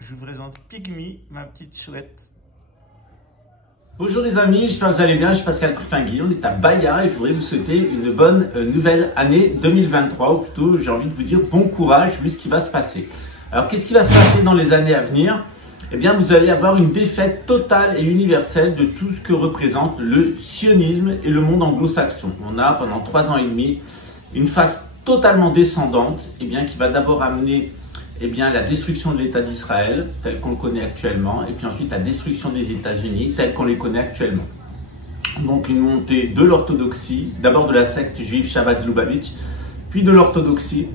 je vous présente Pygmy, ma petite chouette. Bonjour les amis, j'espère que vous allez bien, je suis Pascal Truffinguy, on est à Bahia et je voudrais vous souhaiter une bonne nouvelle année 2023, ou plutôt j'ai envie de vous dire bon courage vu ce qui va se passer. Alors qu'est-ce qui va se passer dans les années à venir? Eh bien vous allez avoir une défaite totale et universelle de tout ce que représente le sionisme et le monde anglo-saxon. On a pendant 3 ans et demi une phase totalement descendante qui va d'abord amener la destruction de l'État d'Israël, tel qu'on le connaît actuellement, et puis ensuite la destruction des États-Unis, tel qu'on les connaît actuellement. Donc une montée de l'orthodoxie, d'abord de la secte juive Chabad Lubavitch, puis de l'orthodoxie,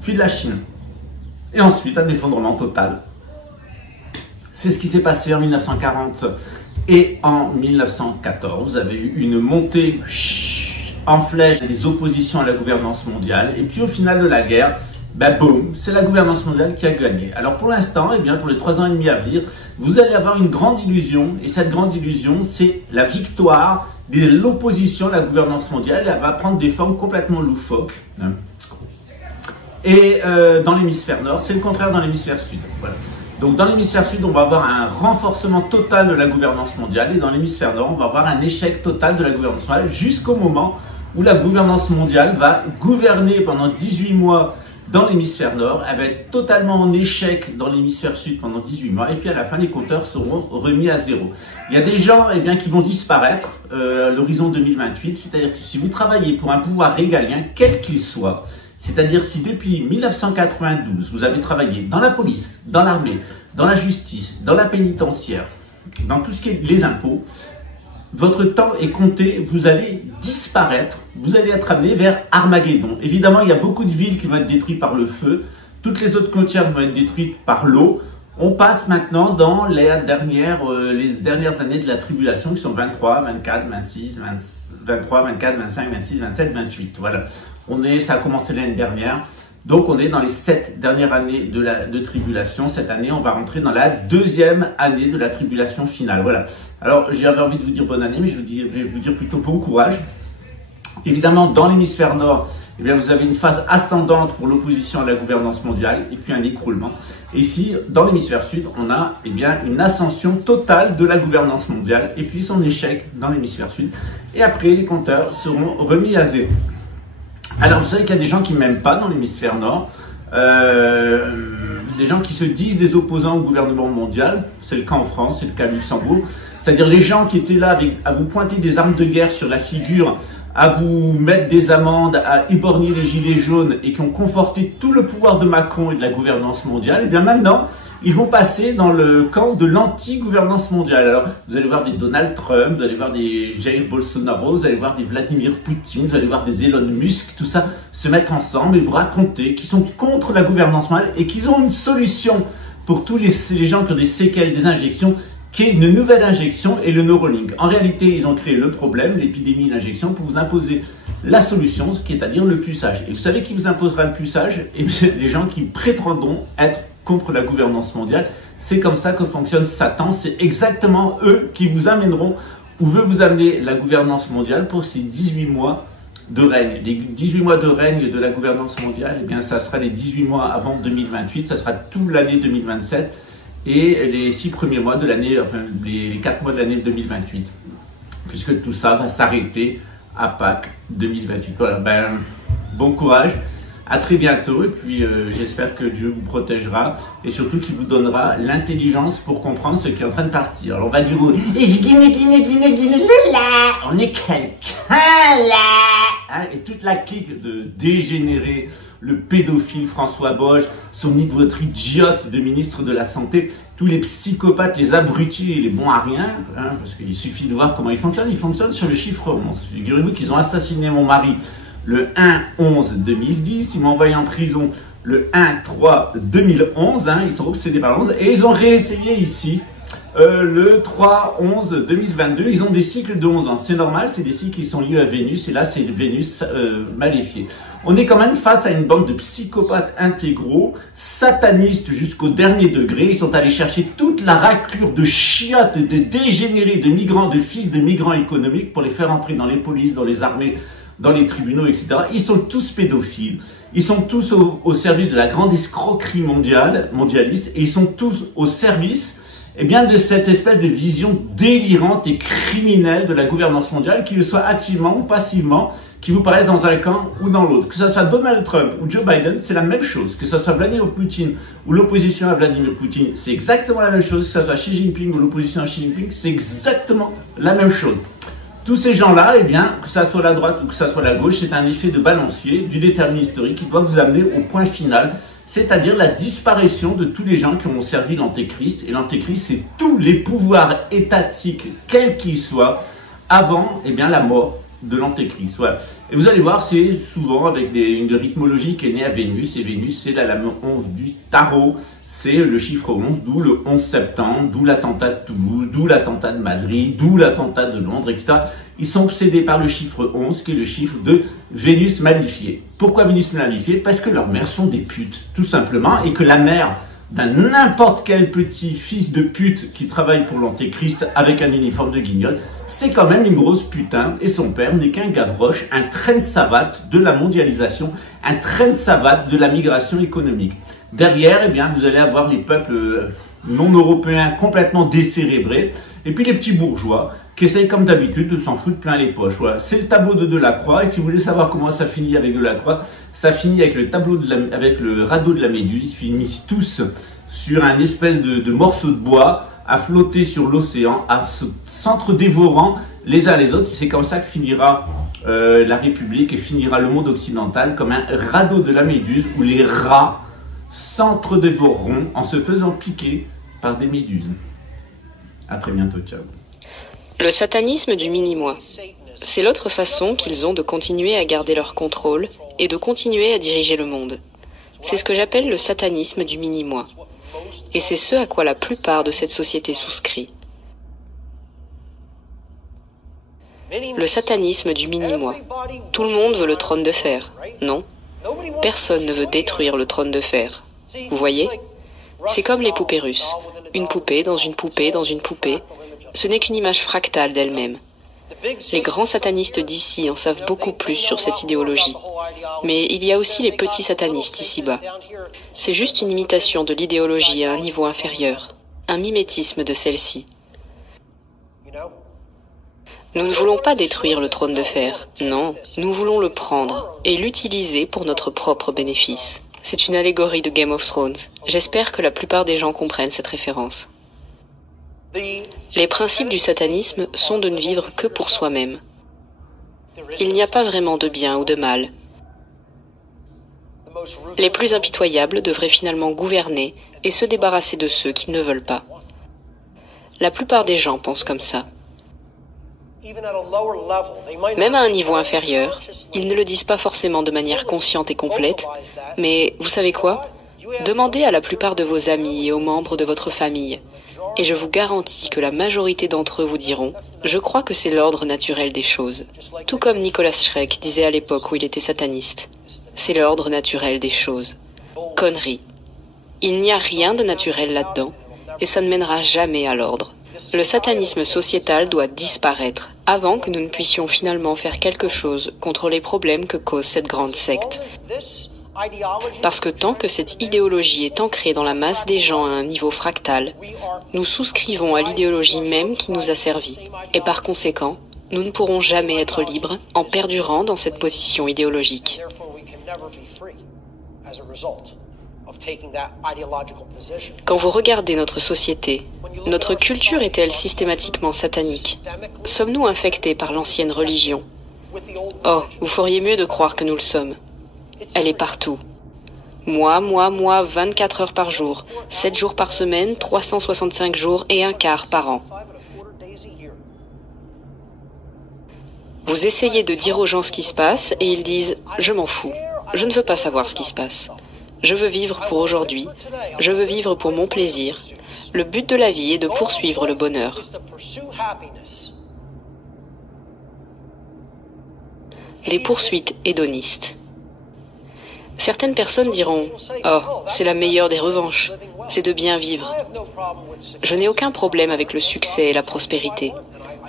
puis de la Chine. Et ensuite un effondrement total. C'est ce qui s'est passé en 1940 et en 1914. Vous avez eu une montée en flèche des oppositions à la gouvernance mondiale, et puis au final de la guerre, boum, c'est la gouvernance mondiale qui a gagné. Alors pour l'instant, pour les 3 ans et demi à venir, vous allez avoir une grande illusion, et cette grande illusion, c'est la victoire de l'opposition à la gouvernance mondiale. Elle va prendre des formes complètement loufoques. Et dans l'hémisphère nord, c'est le contraire dans l'hémisphère sud. Voilà. Donc dans l'hémisphère sud, on va avoir un renforcement total de la gouvernance mondiale, et dans l'hémisphère nord, on va avoir un échec total de la gouvernance mondiale, jusqu'au moment où la gouvernance mondiale va gouverner pendant 18 mois dans l'hémisphère nord, elle va être totalement en échec dans l'hémisphère sud pendant 18 mois, et puis à la fin, les compteurs seront remis à zéro. Il y a des gens qui vont disparaître à l'horizon 2028, c'est-à-dire que si vous travaillez pour un pouvoir régalien, quel qu'il soit, c'est-à-dire si depuis 1992, vous avez travaillé dans la police, dans l'armée, dans la justice, dans la pénitentiaire, dans tout ce qui est les impôts, votre temps est compté, vous allez disparaître, vous allez être amené vers Armageddon. Évidemment, il y a beaucoup de villes qui vont être détruites par le feu, toutes les autres côtières vont être détruites par l'eau. On passe maintenant dans les dernières années de la tribulation, qui sont 23, 24, 26, 23, 24, 25, 26, 27, 28. Voilà. Ça a commencé l'année dernière. Donc on est dans les 7 dernières années de tribulation. Cette année, on va rentrer dans la 2e année de la tribulation finale. Voilà. Alors j'avais envie de vous dire bonne année, mais je vais vous dire plutôt bon courage. Évidemment, dans l'hémisphère nord, vous avez une phase ascendante pour l'opposition à la gouvernance mondiale, et puis un écroulement. Et ici, dans l'hémisphère sud, on a une ascension totale de la gouvernance mondiale, et puis son échec dans l'hémisphère sud. Et après, les compteurs seront remis à zéro. Alors, vous savez qu'il y a des gens qui ne m'aiment pas dans l'hémisphère nord, des gens qui se disent des opposants au gouvernement mondial, c'est le cas en France, c'est le cas à Luxembourg, c'est-à-dire les gens qui étaient là à vous pointer des armes de guerre sur la figure, à vous mettre des amendes, à éborgner les gilets jaunes, et qui ont conforté tout le pouvoir de Macron et de la gouvernance mondiale, maintenant, ils vont passer dans le camp de l'anti-gouvernance mondiale. Alors, vous allez voir des Donald Trump, vous allez voir des Jair Bolsonaro, vous allez voir des Vladimir Poutine, vous allez voir des Elon Musk, tout ça, se mettre ensemble et vous raconter qu'ils sont contre la gouvernance mondiale et qu'ils ont une solution pour tous les gens qui ont des séquelles des injections, qui est une nouvelle injection et le Neuralink. En réalité, ils ont créé le problème, l'épidémie, l'injection, pour vous imposer la solution, ce qui est à dire le puçage. Et vous savez qui vous imposera le puçage? Les gens qui prétendront être contre la gouvernance mondiale. C'est comme ça que fonctionne Satan. C'est exactement eux qui vous amèneront, ou veut vous amener la gouvernance mondiale pour ces 18 mois de règne. Les 18 mois de règne de la gouvernance mondiale, ça sera les 18 mois avant 2028, ça sera toute l'année 2027 et les 6 premiers mois de l'année, les 4 mois de l'année 2028. Puisque tout ça va s'arrêter à Pâques 2028. Voilà, bon courage. À très bientôt, et puis j'espère que Dieu vous protégera et surtout qu'il vous donnera l'intelligence pour comprendre ce qui est en train de partir. Alors on va dire et on est quelqu'un là, et toute la clique de dégénérés, le pédophile François Bosch, votre idiote de ministre de la Santé, tous les psychopathes, les abrutis et les bons à rien, parce qu'il suffit de voir comment ils fonctionnent sur le chiffre 11. Figurez-vous qu'ils ont assassiné mon mari le 1-11-2010, ils m'ont envoyé en prison le 1-3-2011, ils sont obsédés par le 11, et ils ont réessayé ici le 3-11-2022, ils ont des cycles de 11 ans, c'est normal, c'est des cycles qui sont liés à Vénus, et là c'est Vénus maléfiée. On est quand même face à une bande de psychopathes intégraux, satanistes jusqu'au dernier degré, ils sont allés chercher toute la raclure de chiottes, de dégénérés, de migrants, de fils de migrants économiques pour les faire entrer dans les polices, dans les armées, dans les tribunaux, etc. Ils sont tous pédophiles. Ils sont tous au service de la grande escroquerie mondialiste, et ils sont tous au service de cette espèce de vision délirante et criminelle de la gouvernance mondiale, qu'il soit activement ou passivement, qui vous paraisse dans un camp ou dans l'autre. Que ce soit Donald Trump ou Joe Biden, c'est la même chose. Que ce soit Vladimir Poutine ou l'opposition à Vladimir Poutine, c'est exactement la même chose. Que ce soit Xi Jinping ou l'opposition à Xi Jinping, c'est exactement la même chose. Tous ces gens-là, que ça soit la droite ou que ça soit la gauche, c'est un effet de balancier du déterminisme historique qui doit vous amener au point final, c'est-à-dire la disparition de tous les gens qui ont servi l'Antéchrist. Et l'Antéchrist, c'est tous les pouvoirs étatiques, quels qu'ils soient, avant la mort de l'Antéchrist. Voilà. Et vous allez voir, c'est souvent avec une rythmologie qui est née à Vénus, et Vénus, c'est la lame 11 du tarot, c'est le chiffre 11, d'où le 11 septembre, d'où l'attentat de Toulouse, d'où l'attentat de Madrid, d'où l'attentat de Londres, etc. Ils sont obsédés par le chiffre 11, qui est le chiffre de Vénus maléfiée. Pourquoi Vénus maléfiée? Parce que leurs mères sont des putes, tout simplement, et que la mère d'un n'importe quel petit fils de pute qui travaille pour l'Antéchrist avec un uniforme de guignol, c'est quand même une grosse putain, et son père n'est qu'un Gavroche, un traîne savate de la mondialisation, un traîne savate de la migration économique. Derrière, vous allez avoir les peuples non européens complètement décérébrés, et puis les petits bourgeois qui essayent comme d'habitude de s'en foutre plein les poches. Voilà. C'est le tableau de Delacroix, et si vous voulez savoir comment ça finit avec Delacroix, ça finit avec avec le radeau de la Méduse. Ils finissent tous sur un espèce de morceau de bois à flotter sur l'océan, à s'entre-dévorant les uns les autres. C'est comme ça que finira la République et finira le monde occidental, comme un radeau de la Méduse où les rats s'entre-dévoreront en se faisant piquer par des méduses. À très bientôt, ciao. Le satanisme du mini-moi. C'est l'autre façon qu'ils ont de continuer à garder leur contrôle et de continuer à diriger le monde. C'est ce que j'appelle le satanisme du mini-moi. Et c'est ce à quoi la plupart de cette société souscrit. Le satanisme du mini-moi. Tout le monde veut le trône de fer, non? Personne ne veut détruire le trône de fer. Vous voyez? C'est comme les poupées russes. Une poupée dans une poupée dans une poupée. Ce n'est qu'une image fractale d'elle-même. Les grands satanistes d'ici en savent beaucoup plus sur cette idéologie. Mais il y a aussi les petits satanistes ici-bas. C'est juste une imitation de l'idéologie à un niveau inférieur, un mimétisme de celle-ci. Nous ne voulons pas détruire le trône de fer, non, nous voulons le prendre et l'utiliser pour notre propre bénéfice. C'est une allégorie de Game of Thrones. J'espère que la plupart des gens comprennent cette référence. Les principes du satanisme sont de ne vivre que pour soi-même. Il n'y a pas vraiment de bien ou de mal. Les plus impitoyables devraient finalement gouverner et se débarrasser de ceux qui ne veulent pas. La plupart des gens pensent comme ça. Même à un niveau inférieur, ils ne le disent pas forcément de manière consciente et complète, mais vous savez quoi? Demandez à la plupart de vos amis et aux membres de votre famille, et je vous garantis que la majorité d'entre eux vous diront « Je crois que c'est l'ordre naturel des choses », tout comme Nicolas Schreck disait à l'époque où il était sataniste. C'est l'ordre naturel des choses. Connerie. Il n'y a rien de naturel là-dedans, et ça ne mènera jamais à l'ordre. Le satanisme sociétal doit disparaître avant que nous ne puissions finalement faire quelque chose contre les problèmes que cause cette grande secte. Parce que tant que cette idéologie est ancrée dans la masse des gens à un niveau fractal, nous souscrivons à l'idéologie même qui nous a servi. Et par conséquent, nous ne pourrons jamais être libres en perdurant dans cette position idéologique. Quand vous regardez notre société, notre culture est-elle systématiquement satanique? Sommes-nous infectés par l'ancienne religion? Oh, vous feriez mieux de croire que nous le sommes. Elle est partout. Moi, 24 heures par jour, 7 jours par semaine, 365 jours et un quart par an. Vous essayez de dire aux gens ce qui se passe et ils disent « Je m'en fous, je ne veux pas savoir ce qui se passe. Je veux vivre pour aujourd'hui, je veux vivre pour mon plaisir. Le but de la vie est de poursuivre le bonheur. » Des poursuites hédonistes. Certaines personnes diront « Oh, c'est la meilleure des revanches, c'est de bien vivre. » Je n'ai aucun problème avec le succès et la prospérité.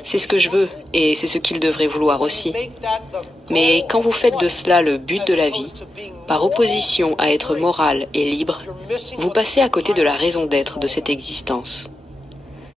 C'est ce que je veux, et c'est ce qu'il devrait vouloir aussi. Mais quand vous faites de cela le but de la vie, par opposition à être moral et libre, vous passez à côté de la raison d'être de cette existence.